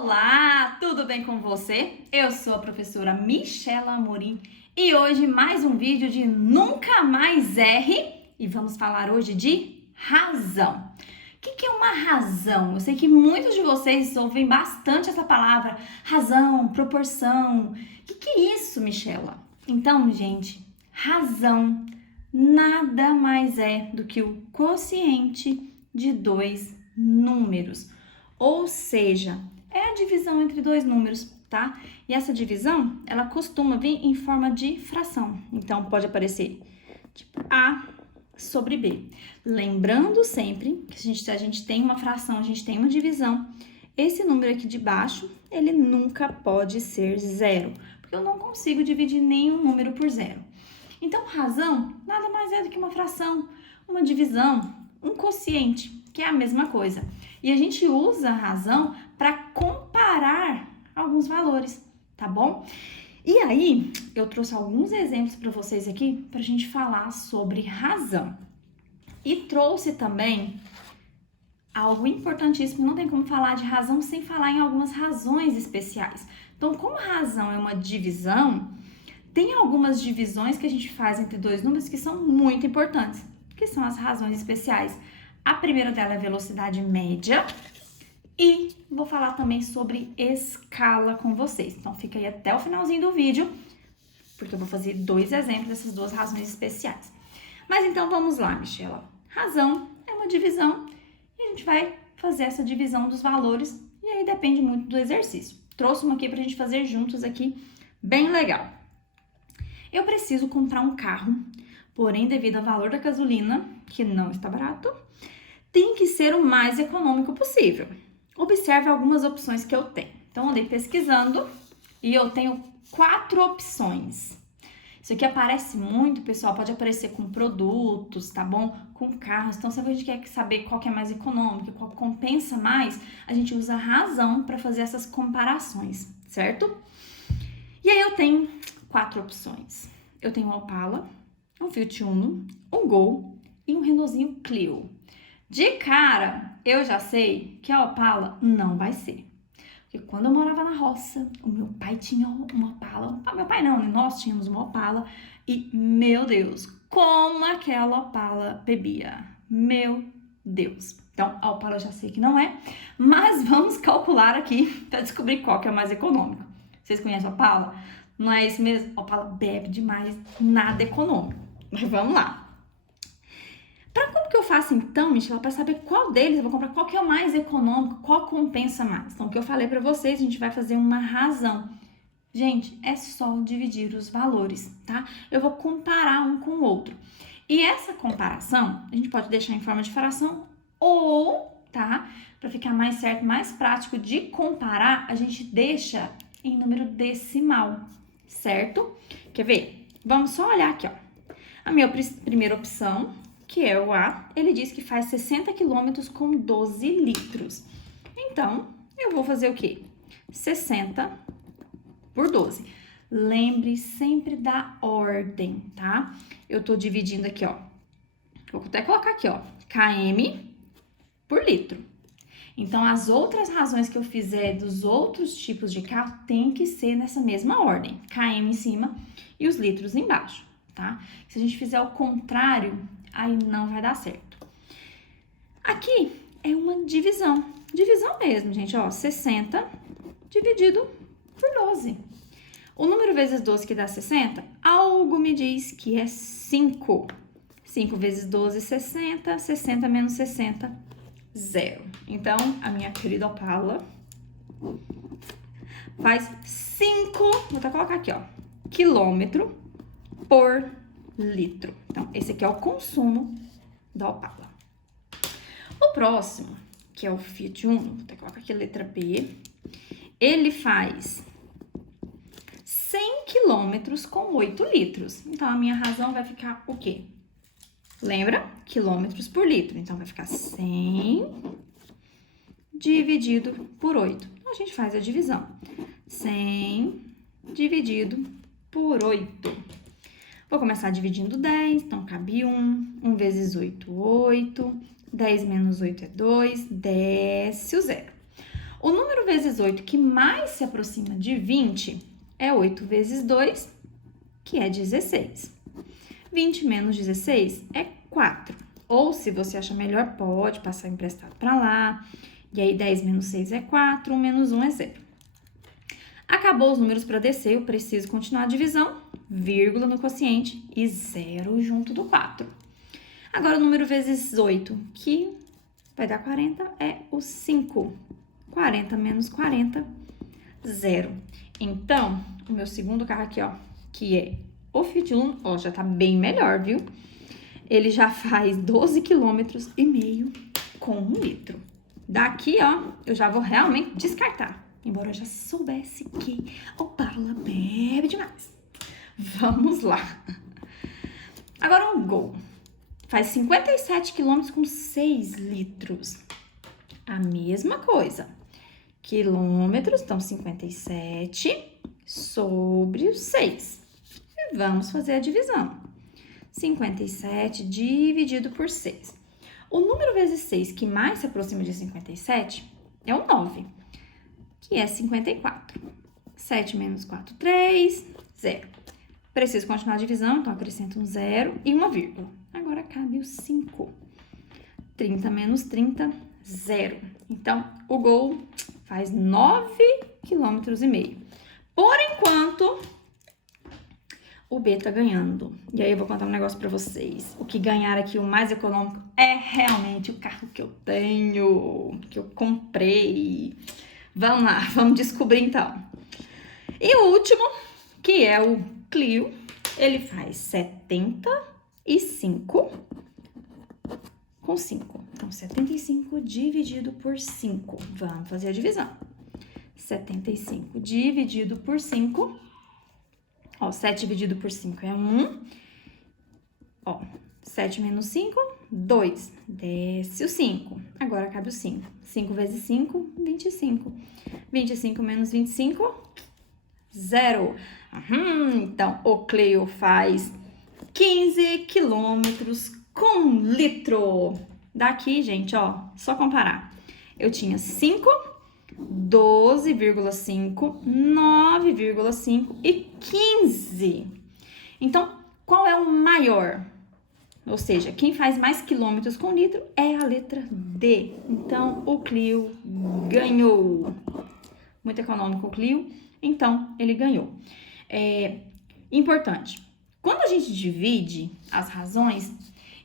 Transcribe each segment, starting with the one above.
Olá, tudo bem com você? Eu sou a professora Michela Amorim e hoje mais um vídeo de Nunca Mais Erre e vamos falar hoje de razão. O que é uma razão? Eu sei que muitos de vocês ouvem bastante essa palavra, razão, proporção. O que é isso, Michela? Então, gente, razão nada mais é do que o quociente de dois números. Ou seja, é a divisão entre dois números, tá? E essa divisão, ela costuma vir em forma de fração. Então, pode aparecer tipo A sobre B. Lembrando sempre que a gente tem uma fração, a gente tem uma divisão, esse número aqui de baixo, ele nunca pode ser zero, porque eu não consigo dividir nenhum número por zero. Então, razão nada mais é do que uma fração, uma divisão, um quociente, que é a mesma coisa. E a gente usa a razão para comparar alguns valores, tá bom? E aí, eu trouxe alguns exemplos para vocês aqui para a gente falar sobre razão. E trouxe também algo importantíssimo, não tem como falar de razão sem falar em algumas razões especiais. Então, como razão é uma divisão, tem algumas divisões que a gente faz entre dois números que são muito importantes, que são as razões especiais. A primeira dela é velocidade média e vou falar também sobre escala com vocês. Então, fica aí até o finalzinho do vídeo, porque eu vou fazer dois exemplos dessas duas razões especiais. Mas então, vamos lá, Michela. Razão é uma divisão e a gente vai fazer essa divisão dos valores e aí depende muito do exercício. Trouxe uma aqui pra gente fazer juntos aqui, bem legal. Eu preciso comprar um carro, porém, devido ao valor da gasolina, que não está barato, tem que ser o mais econômico possível. Observe algumas opções que eu tenho. Então, andei pesquisando e eu tenho 4 opções. Isso aqui aparece muito, pessoal, pode aparecer com produtos, tá bom? Com carros. Então, se a gente quer saber qual que é mais econômico, qual compensa mais, a gente usa a razão para fazer essas comparações, certo? E aí eu tenho 4 opções. Eu tenho um Opala, um Fiat Uno, um Gol e um Renaultzinho Clio. De cara, eu já sei que a Opala não vai ser. Porque quando eu morava na roça, o meu pai tinha uma Opala. Meu pai não, né? Nós tínhamos uma Opala. E, meu Deus, como aquela Opala bebia. Meu Deus. Então, a Opala eu já sei que não é. Mas vamos calcular aqui para descobrir qual que é o mais econômico. Vocês conhecem a Opala? Não é isso mesmo? A Opala bebe demais, nada econômico. Mas vamos lá. Como que eu faço então, Michela, para saber qual deles eu vou comprar, qual que é o mais econômico, qual compensa mais? Então, o que eu falei para vocês, a gente vai fazer uma razão. Gente, é só dividir os valores, tá? Eu vou comparar um com o outro. E essa comparação, a gente pode deixar em forma de fração ou, tá? Para ficar mais certo, mais prático de comparar, a gente deixa em número decimal, certo? Quer ver? Vamos só olhar aqui, ó. A minha primeira opção, que é o A, ele diz que faz 60 quilômetros com 12 litros. Então, eu vou fazer o quê? 60 por 12. Lembre sempre da ordem, tá? Eu tô dividindo aqui, ó. Vou até colocar aqui, ó. km por litro. Então, as outras razões que eu fizer dos outros tipos de carro tem que ser nessa mesma ordem. km em cima e os litros embaixo, tá? Se a gente fizer o contrário, aí não vai dar certo. Aqui é uma divisão. Divisão mesmo, gente, ó. 60 dividido por 12. O número vezes 12 que dá 60, algo me diz que é 5. 5 vezes 12, 60. 60 menos 60, 0. Então, a minha querida Opala faz 5, vou até colocar aqui, ó, quilômetro por litro. Então, esse aqui é o consumo da Opala. O próximo, que é o Fiat Uno, vou até colocar aqui a letra B, ele faz 100 quilômetros com 8 litros. Então, a minha razão vai ficar o quê? Lembra? Quilômetros por litro. Então, vai ficar 100 dividido por 8. Então, a gente faz a divisão. 100 dividido por 8. Vou começar dividindo 10, então cabe 1. 1 vezes 8, 8. 10 menos 8 é 2, desce o 0. O número vezes 8 que mais se aproxima de 20 é 8 vezes 2, que é 16. 20 menos 16 é 4. Ou, se você achar melhor, pode passar emprestado para lá. E aí, 10 menos 6 é 4, 1 menos 1 é 0. Acabou os números para descer, eu preciso continuar a divisão, vírgula no quociente e 0 junto do 4. Agora, o número vezes 8, que vai dar 40, é o 5. 40 menos 40, 0. Então, o meu segundo carro aqui, ó, que é o Fiat Uno, ó, já tá bem melhor, viu? Ele já faz 12,5 km com 1 litro. Daqui, ó, eu já vou realmente descartar. Embora eu já soubesse que o Paula bebe demais. Vamos lá. Agora um Gol. Faz 57 km com 6 litros. A mesma coisa. Quilômetros, então 57 sobre os 6. E vamos fazer a divisão. 57 dividido por 6. O número vezes 6 que mais se aproxima de 57 é o 9, que é 54. 7 menos 4, 3, 0. Preciso continuar a divisão, então acrescento um 0 e uma vírgula. Agora cabe o 5. 30 menos 30, 0. Então, o Gol faz 9,5 km. Por enquanto, o B tá ganhando. E aí eu vou contar um negócio pra vocês. O que ganhar aqui, o mais econômico, é realmente o carro que eu tenho, que eu comprei. Vamos lá, vamos descobrir então. E o último, que é o Clio, ele faz 75 com 5. Então, 75 dividido por 5. Vamos fazer a divisão. 75 dividido por 5. Ó, 7 dividido por 5 é 1. Ó, 7 menos 5, 2. Desce o 5. Agora cabe o 5. 5 vezes 5, 25. 25 menos 25, 0. Então, o Clio faz 15 quilômetros com 1 litro. Daqui, gente, ó, só comparar. Eu tinha 5, 12,5, 9,5 e 15. Então, qual é o maior? Ou seja, quem faz mais quilômetros com litro é a letra D. Então, o Clio ganhou. Muito econômico o Clio, então ele ganhou. Importante, quando a gente divide as razões,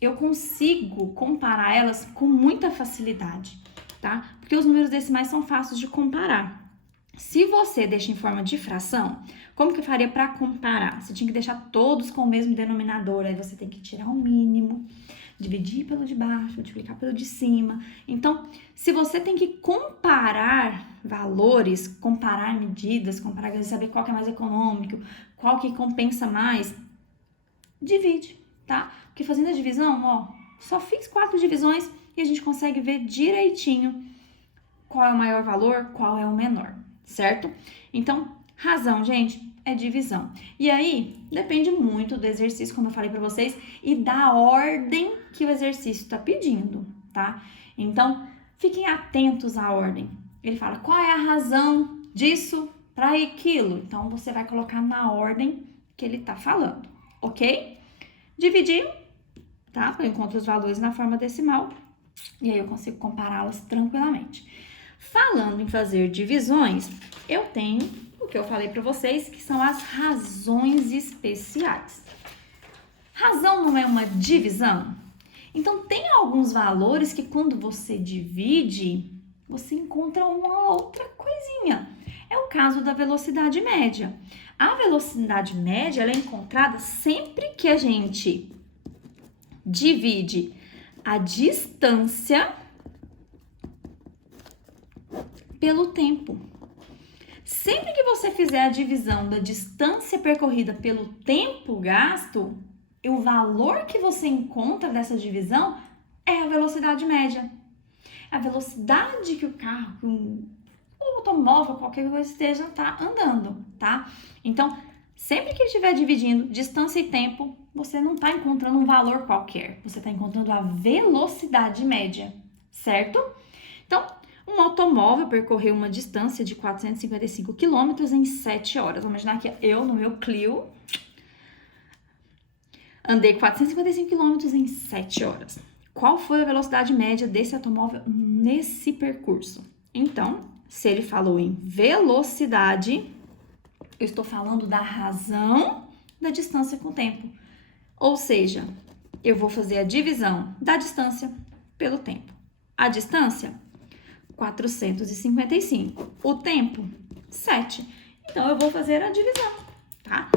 eu consigo comparar elas com muita facilidade, tá? Porque os números decimais são fáceis de comparar. Se você deixa em forma de fração, como que eu faria para comparar? Você tinha que deixar todos com o mesmo denominador, aí você tem que tirar o mínimo, dividir pelo de baixo, multiplicar pelo de cima. Então, se você tem que comparar valores, comparar medidas, comparar, saber qual que é mais econômico, qual que compensa mais, divide, tá? Porque fazendo a divisão, ó, só fiz 4 divisões e a gente consegue ver direitinho qual é o maior valor, qual é o menor, certo? Então, razão, gente, é divisão. E aí, depende muito do exercício, como eu falei pra vocês, e da ordem que o exercício tá pedindo, tá? Então, fiquem atentos à ordem. Ele fala, qual é a razão disso para aquilo? Então, você vai colocar na ordem que ele tá falando, ok? Dividir, tá? Eu encontro os valores na forma decimal e aí eu consigo compará-las tranquilamente. Falando em fazer divisões, eu tenho o que eu falei para vocês, que são as razões especiais. Razão não é uma divisão? Então, tem alguns valores que quando você divide, você encontra uma outra coisinha. É o caso da velocidade média. A velocidade média ela é encontrada sempre que a gente divide a distância pelo tempo. Sempre que você fizer a divisão da distância percorrida pelo tempo gasto, o valor que você encontra dessa divisão é a velocidade média. A velocidade que o carro, o automóvel, qualquer coisa esteja andando, tá? Então, sempre que estiver dividindo distância e tempo, você não está encontrando um valor qualquer, você está encontrando a velocidade média, certo? Então, Um automóvel percorreu uma distância de 455 quilômetros em 7 horas. Vamos imaginar que eu, no meu Clio, andei 455 quilômetros em 7 horas. Qual foi a velocidade média desse automóvel nesse percurso? Então, se ele falou em velocidade, eu estou falando da razão da distância com o tempo. Ou seja, eu vou fazer a divisão da distância pelo tempo. A distância, 455. O tempo, 7. Então, eu vou fazer a divisão, tá?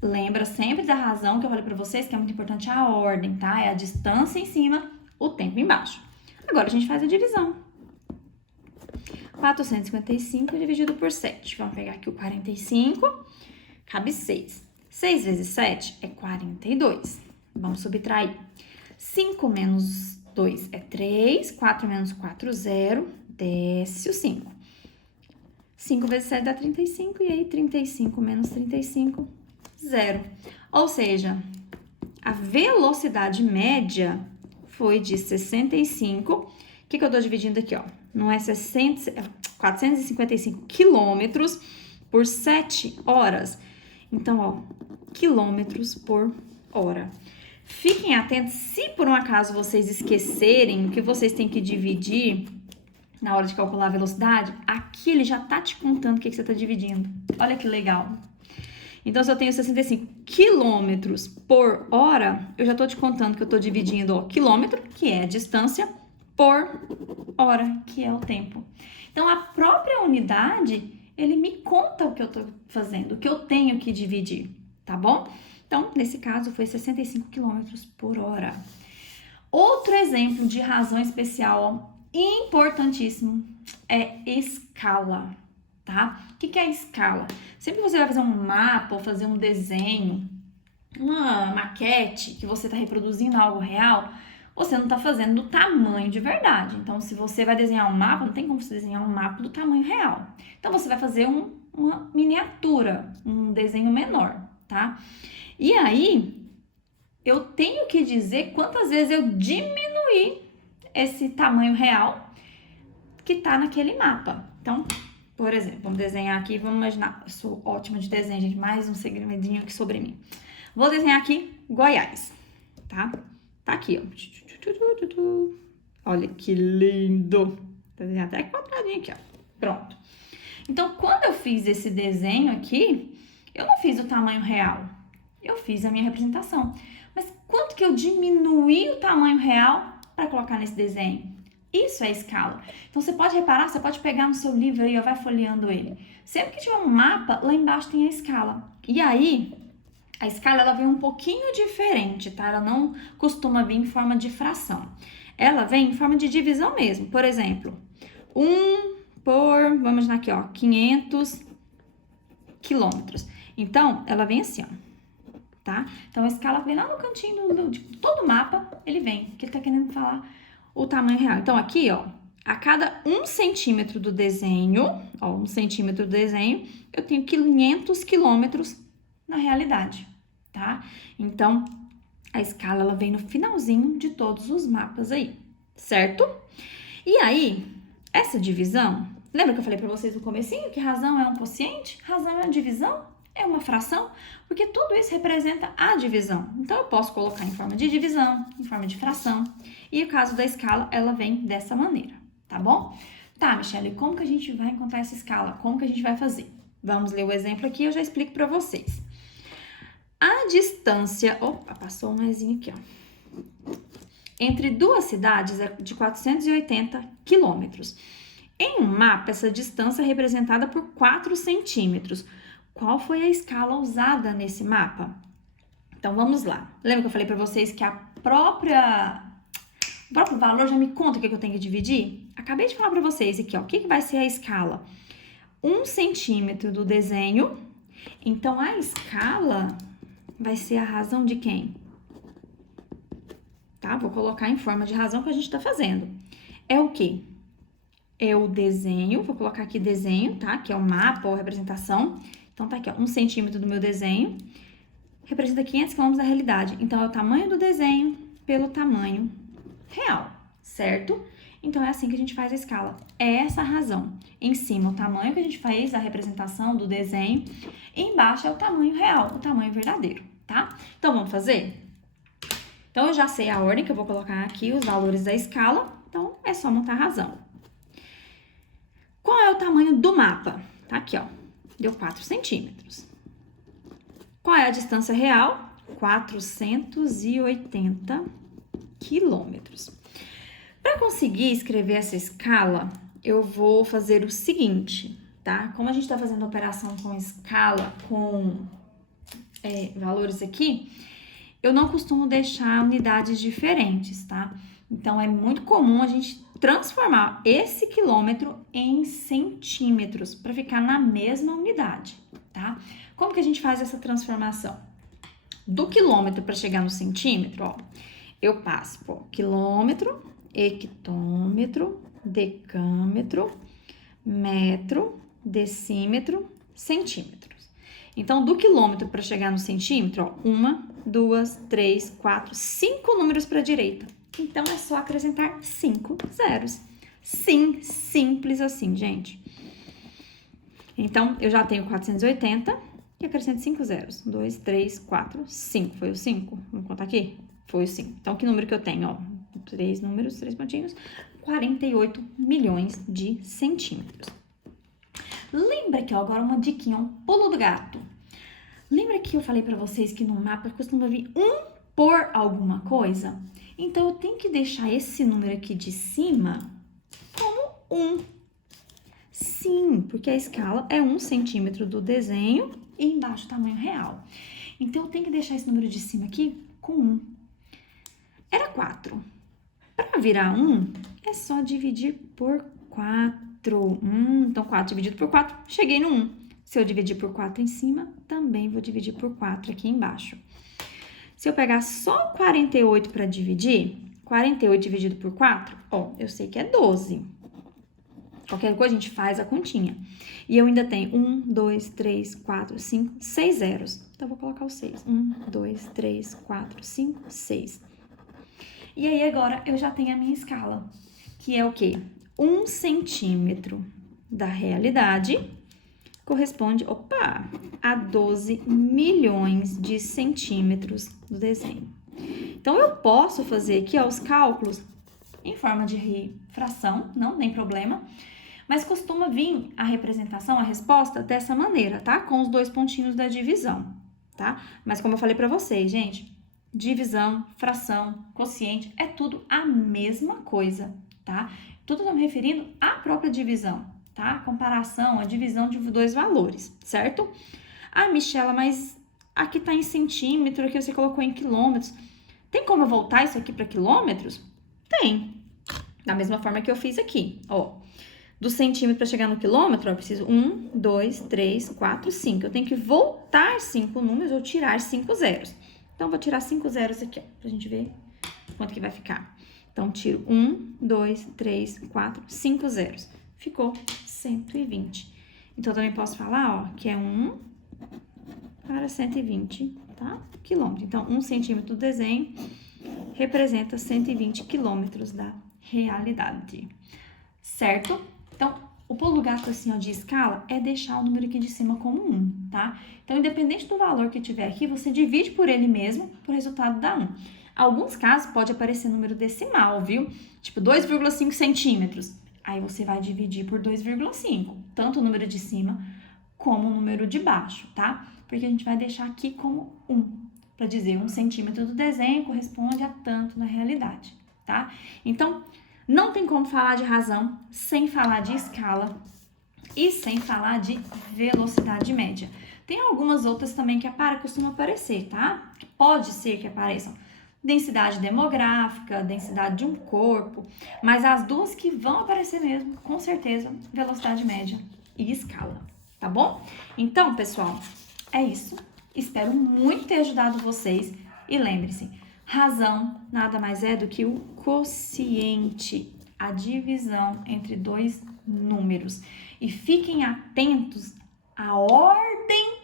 Lembra sempre da razão que eu falei para vocês, que é muito importante a ordem, tá? É a distância em cima, o tempo embaixo. Agora, a gente faz a divisão. 455 dividido por 7. Vamos pegar aqui o 45, cabe 6. 6 vezes 7 é 42. Vamos subtrair. 5 menos 2 é 3. 4 menos 4, 0. Desce o 5. 5 vezes 7 dá 35. E aí, 35 menos 35, 0. Ou seja, a velocidade média foi de 65. O que eu tô dividindo aqui, ó? Não é 455 quilômetros por 7 horas. Então, ó, quilômetros por hora. Fiquem atentos, se por um acaso vocês esquecerem o que vocês têm que dividir na hora de calcular a velocidade, aqui ele já tá te contando o que você tá dividindo. Olha que legal. Então, se eu tenho 65 quilômetros por hora, eu já tô te contando que eu tô dividindo, ó, quilômetro, que é a distância, por hora, que é o tempo. Então, a própria unidade, ele me conta o que eu tô fazendo, o que eu tenho que dividir, tá bom? Então, nesse caso, foi 65 quilômetros por hora. Outro exemplo de razão especial, ó, importantíssimo, é escala, tá? O que é a escala? Sempre que você vai fazer um mapa ou fazer um desenho, uma maquete, que você está reproduzindo algo real, você não está fazendo do tamanho de verdade. Então, se você vai desenhar um mapa, não tem como você desenhar um mapa do tamanho real. Então, você vai fazer uma miniatura, um desenho menor, tá? E aí, eu tenho que dizer quantas vezes eu diminuí esse tamanho real que tá naquele mapa. Então, por exemplo, vamos desenhar aqui, vamos imaginar, eu sou ótima de desenho, gente, mais um segredinho aqui sobre mim. Vou desenhar aqui Goiás, tá? Tá aqui, ó. Olha que lindo. Desenhar até quadradinho aqui, ó. Pronto. Então, quando eu fiz esse desenho aqui, eu não fiz o tamanho real. Eu fiz a minha representação. Mas quanto que eu diminuí o tamanho real para colocar nesse desenho? Isso é escala. Então, você pode reparar, você pode pegar no seu livro aí, ó, vai folheando ele. Sempre que tiver um mapa, lá embaixo tem a escala. E aí, a escala, ela vem um pouquinho diferente, tá? Ela não costuma vir em forma de fração. Ela vem em forma de divisão mesmo. Por exemplo, 1 por, vamos imaginar aqui, ó, 500 quilômetros. Então, ela vem assim, ó, tá? Então, a escala vem lá no cantinho de todo o mapa, ele vem, que ele tá querendo falar o tamanho real. Então, aqui, ó, a cada 1 centímetro do desenho, ó, 1 centímetro do desenho, eu tenho 500 quilômetros na realidade, tá? Então, a escala, ela vem no finalzinho de todos os mapas aí, certo? E aí, essa divisão, lembra que eu falei pra vocês no comecinho que razão é um quociente? Razão é uma divisão? É uma fração? Porque tudo isso representa a divisão. Então, eu posso colocar em forma de divisão, em forma de fração. E o caso da escala, ela vem dessa maneira, tá bom? Tá, Michelle, como que a gente vai encontrar essa escala? Como que a gente vai fazer? Vamos ler o exemplo aqui, eu já explico pra vocês. A distância, opa, passou um mesinho aqui, ó, entre duas cidades é de 480 quilômetros. Em um mapa, essa distância é representada por 4 centímetros. Qual foi a escala usada nesse mapa? Então, vamos lá. Lembra que eu falei para vocês que o próprio valor já me conta o que eu tenho que dividir? Acabei de falar para vocês aqui, ó, o que vai ser a escala? 1 centímetro do desenho. Então, a escala vai ser a razão de quem? Tá? Vou colocar em forma de razão que a gente tá fazendo. É o quê? É o desenho, vou colocar aqui desenho, tá? Que é o mapa ou representação. Então, tá aqui, ó, 1 centímetro do meu desenho representa 500 quilômetros da realidade. Então, é o tamanho do desenho pelo tamanho real, certo? Então, é assim que a gente faz a escala. É essa a razão. Em cima, o tamanho que a gente fez, a representação do desenho. E embaixo é o tamanho real, o tamanho verdadeiro, tá? Então, vamos fazer? Então, eu já sei a ordem que eu vou colocar aqui, os valores da escala. Então, é só montar a razão. Qual é o tamanho do mapa? Tá aqui, ó. Deu 4 centímetros. Qual é a distância real? 480 quilômetros. Para conseguir escrever essa escala, eu vou fazer o seguinte, tá? Como a gente está fazendo operação com escala, com valores aqui, eu não costumo deixar unidades diferentes, tá? Então, é muito comum a gente transformar esse quilômetro em centímetros para ficar na mesma unidade, tá? Como que a gente faz essa transformação? Do quilômetro para chegar no centímetro, ó, eu passo por quilômetro, hectômetro, decâmetro, metro, decímetro, centímetros. Então, do quilômetro para chegar no centímetro, ó, 1, 2, 3, 4, 5 números para a direita. Então, é só acrescentar 5 zeros. Sim, simples assim, gente. Então, eu já tenho 480 e acrescento 5 zeros. 1, 2, 3, 4, 5. Foi o 5? Vamos contar aqui? Foi o 5. Então, que número que eu tenho? Ó, 3 números, 3 pontinhos. 48 milhões de centímetros. Lembra que, ó, agora uma diquinha, um pulo do gato. Lembra que eu falei pra vocês que no mapa costuma vir por alguma coisa? Então, eu tenho que deixar esse número aqui de cima como 1. Sim, porque a escala é 1 centímetro do desenho e embaixo o tamanho real. Então, eu tenho que deixar esse número de cima aqui com 1. Era 4. Para virar 1, é só dividir por 4. Então, 4 dividido por 4, cheguei no 1. Se eu dividir por 4 em cima, também vou dividir por 4 aqui embaixo. Se eu pegar só 48 para dividir, 48 dividido por 4, ó, eu sei que é 12. Qualquer coisa a gente faz a continha. E eu ainda tenho 1, 2, 3, 4, 5, 6 zeros. Então, eu vou colocar o 6. 1, 2, 3, 4, 5, 6. E aí, agora, eu já tenho a minha escala, que é o quê? 1 centímetro da realidade corresponde, a 12 milhões de centímetros do desenho. Então, eu posso fazer aqui, ó, os cálculos em forma de fração, não tem problema, mas costuma vir a representação, a resposta dessa maneira, tá? Com os 2 pontinhos da divisão, tá? Mas como eu falei pra vocês, gente, divisão, fração, quociente, é tudo a mesma coisa, tá? Tudo tô me referindo à própria divisão, tá? Comparação, a divisão de 2 valores, certo? Ah, Michela, mas aqui tá em centímetro, aqui você colocou em quilômetros. Tem como eu voltar isso aqui para quilômetros? Tem. Da mesma forma que eu fiz aqui, ó. Do centímetro para chegar no quilômetro, ó, eu preciso 1, 2, 3, 4, 5. Eu tenho que voltar 5 números ou tirar 5 zeros. Então, vou tirar 5 zeros aqui, ó, pra gente ver quanto que vai ficar. Então, tiro 1, 2, 3, 4, 5 zeros. Ficou 120. Então, também posso falar, ó, que é 1 para 120, tá? Quilômetro. Então, 1 centímetro do desenho representa 120 quilômetros da realidade. Certo? Então, o pulo do gato, assim, ó, de escala é deixar o número aqui de cima como 1, tá? Então, independente do valor que tiver aqui, você divide por ele mesmo, pro resultado dar 1. Alguns casos pode aparecer número decimal, viu? Tipo 2,5 centímetros. Aí você vai dividir por 2,5, tanto o número de cima como o número de baixo, tá? Porque a gente vai deixar aqui como 1, para dizer 1 centímetro do desenho corresponde a tanto na realidade, tá? Então, não tem como falar de razão sem falar de escala e sem falar de velocidade média. Tem algumas outras também que costumam aparecer, tá? Pode ser que apareçam. Densidade demográfica, densidade de um corpo, mas as duas que vão aparecer mesmo, com certeza, velocidade média e escala, tá bom? Então, pessoal, é isso. Espero muito ter ajudado vocês e lembre-se, razão nada mais é do que o quociente, a divisão entre 2 números. E fiquem atentos à ordem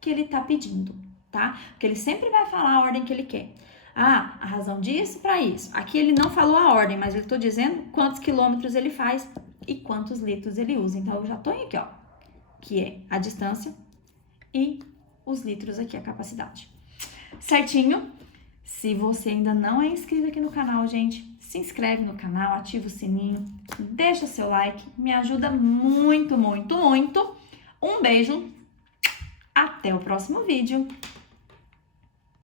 que ele tá pedindo, tá? Porque ele sempre vai falar a ordem que ele quer. a razão disso para isso. Aqui ele não falou a ordem, mas eu estou dizendo quantos quilômetros ele faz e quantos litros ele usa. Então, eu já estou aqui, ó, que é a distância e os litros aqui, a capacidade. Certinho? Se você ainda não é inscrito aqui no canal, gente, se inscreve no canal, ativa o sininho, deixa seu like, me ajuda muito, muito, muito. Um beijo, até o próximo vídeo.